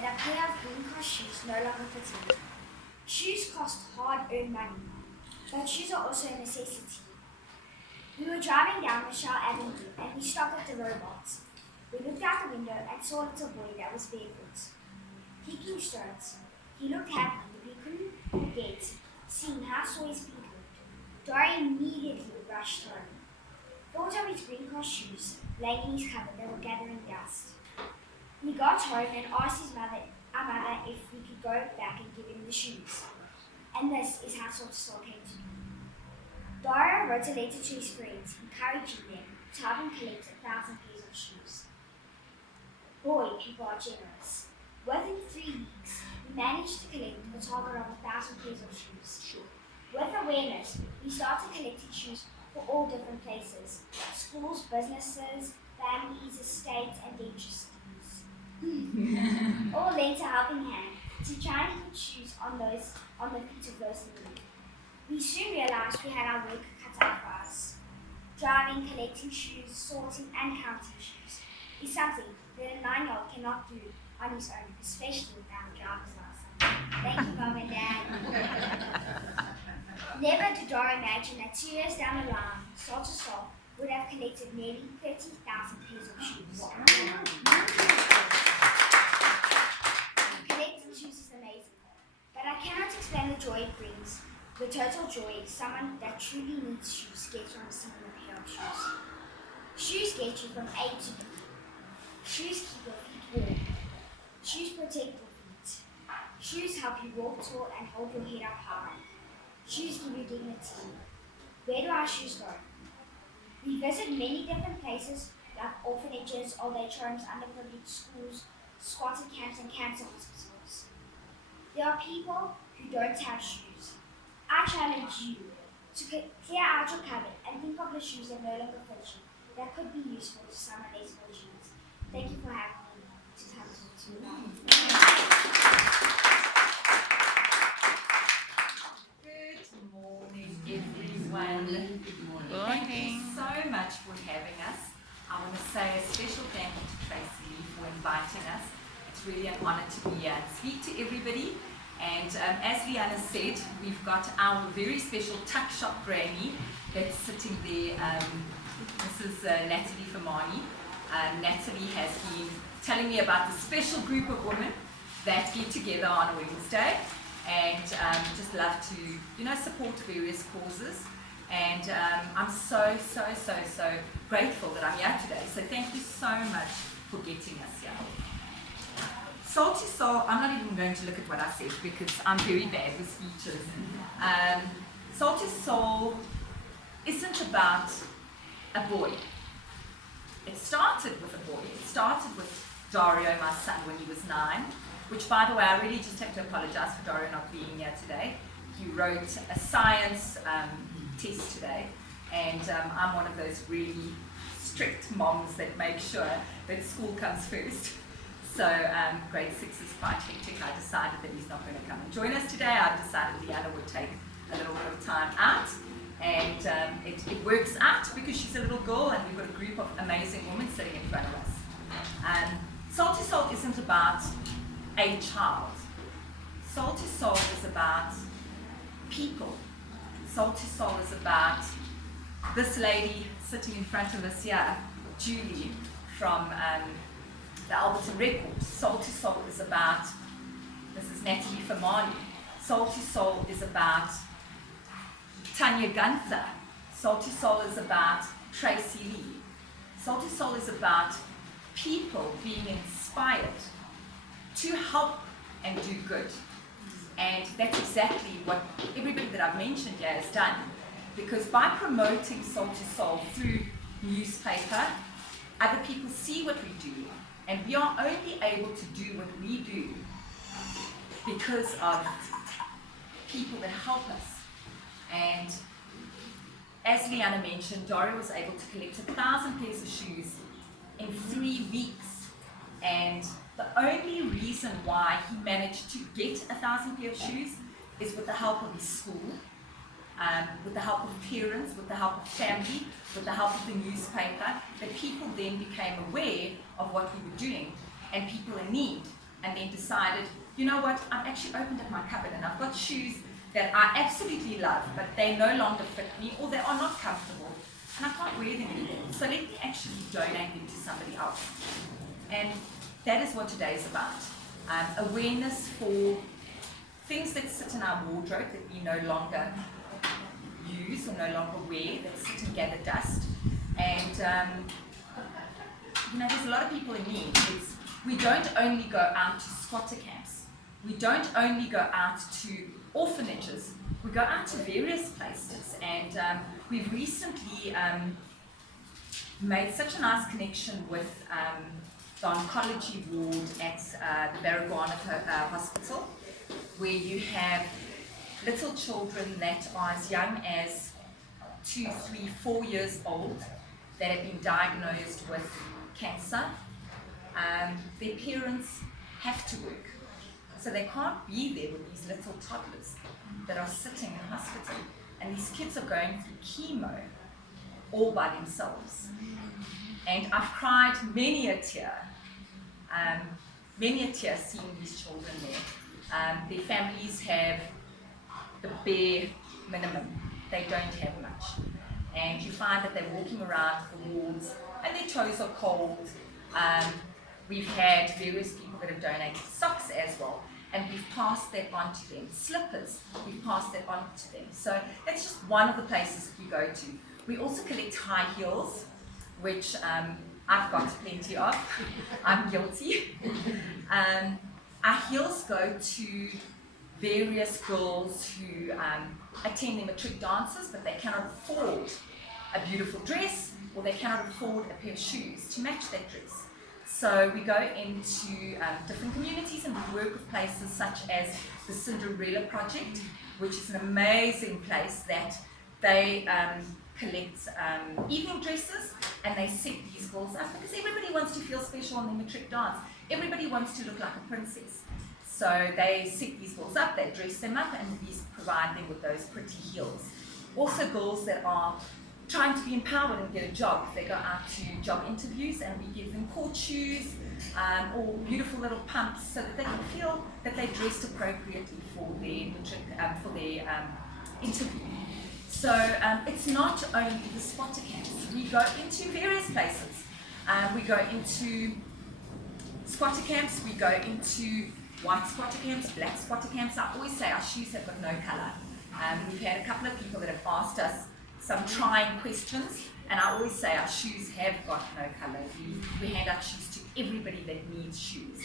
that a pair of green cross shoes no longer fitted him. Shoes cost hard-earned money, but shoes are also a necessity. We were driving down Michelle Avenue and we stopped at the robots. We looked out the window and saw a little boy that was barefoot, kicking stones. He looked happy, but we couldn't forget seeing how sore his feet looked. Dory immediately rushed home. Thought of his green cross shoes laying in his cupboard that were gathering dust. He got home and asked our mother if we could go back and give him the shoes. And this is how Sole2Sole came to be. Dara wrote a letter to his friends, encouraging them to help him collect 1,000 pairs of shoes. Boy, people are generous. Within 3 weeks, we managed to collect a target of 1,000 pairs of shoes. With awareness, we started collecting shoes for all different places: schools, businesses, families, estates, and dentistries. All lent a helping hand to try and put shoes on the feet of those in need. We soon realized we had our work cut out for us. Driving, collecting shoes, sorting, and counting shoes is something that a 9-year-old cannot do on his own, especially without a driver's license. Thank you, Mom and Dad. Never did Dora imagine that 2 years down the line, Sole2Sole would have collected nearly 30,000 pairs of shoes. Collecting shoes is amazing, but I cannot explain the joy it brings. The total joy someone that truly needs shoes gets from receiving a pair of shoes. Shoes get you from A to B. Shoes keep your feet warm. Shoes protect your feet. Shoes help you walk tall and hold your head up high. Shoes give you dignity. Where do our shoes go? We visit many different places like orphanages, old age homes, underprivileged schools, squatter camps, and cancer hospitals. There are people who don't have shoes. I challenge you to clear out your cupboard and think of the shoes that no longer fit you, that could be useful to someone less fortunate. Thank you for having me to come to me. Good morning, everyone. Good morning. Thank you so much for having us. I want to say a special thank you to Tracy for inviting us. It's really an honor to be here and speak to everybody. And as Liana said, we've got our very special tuck shop granny that's sitting there. This is Natalie Famani. Natalie has been telling me about the special group of women that get together on a Wednesday and just love to, support various causes. And I'm so grateful that I'm here today. So thank you so much for getting us here. Sole2Sole, I'm not even going to look at what I said because I'm very bad with speeches. Sole2Sole isn't about a boy. It started with a boy. It started with Dario, my son, when he was 9, which, by the way, I really just have to apologize for Dario not being here today. He wrote a science test today, and I'm one of those really strict moms that make sure that school comes first. So grade 6 is quite hectic. I decided that he's not going to come and join us today. I decided Liana would take a little bit of time out, and it works out because she's a little girl and we've got a group of amazing women sitting in front of us. Sole2Sole isn't about a child. Sole2Sole is about people. Sole2Sole is about this lady sitting in front of us here, Julie from the Alberton Records. Sole2Sole is about, this is Natalie Famani. Sole2Sole is about Tanya Gunther. Sole2Sole is about Tracy Lee. Sole2Sole is about people being inspired to help and do good. And that's exactly what everybody that I've mentioned here has done. Because by promoting Sole2Sole through newspaper, other people see what we do. And we are only able to do what we do because of people that help us. And as Liana mentioned, Dario was able to collect 1,000 pairs of shoes in 3 weeks. And the only reason why he managed to get 1,000 pairs of shoes is with the help of his school, with the help of parents, with the help of family, with the help of the newspaper, that people then became aware of what we were doing, and people in need and then decided, you know what, I've actually opened up my cupboard and I've got shoes that I absolutely love, but they no longer fit me or they are not comfortable and I can't wear them anymore. So let me actually donate them to somebody else. And that is what today is about. Awareness for things that sit in our wardrobe that we no longer use or no longer wear, that sit and gather dust. And there's a lot of people in need. We don't only go out to squatter camps. We don't only go out to orphanages. We go out to various places. And we've recently made such a nice connection with the oncology ward at the Baragwanath Hospital, where you have little children that are as young as 2, 3, 4 years old that have been diagnosed with cancer. Their parents have to work, so they can't be there with these little toddlers that are sitting in hospital, and these kids are going through chemo all by themselves. And I've cried many a tear seeing these children there. Their families have the bare minimum. They don't have much. And you find that they're walking around the wards and their toes are cold. We've had various people that have donated socks as well, and we've passed that on to them. Slippers, we've passed that on to them. So that's just one of the places that we go to. We also collect high heels, which I've got plenty of. I'm guilty. Our heels go to various girls who attend their matric dances, but they cannot afford a beautiful dress, or they cannot afford a pair of shoes to match that dress. So we go into different communities and we work with places such as the Cinderella Project, which is an amazing place that they collect evening dresses, and they set these girls up because everybody wants to feel special on their matric dance. Everybody wants to look like a princess. So they set these girls up, they dress them up, and we provide them with those pretty heels. Also girls that are trying to be empowered and get a job. They go out to job interviews and we give them court shoes or beautiful little pumps so that they can feel that they're dressed appropriately for their interview. So it's not only the squatter camps. We go into various places. We go into squatter camps, we go into white squatter camps, black squatter camps. I always say our shoes have got no colour. We've had a couple of people that have asked us some trying questions, and I always say our shoes have got no colour. We hand out shoes to everybody that needs shoes.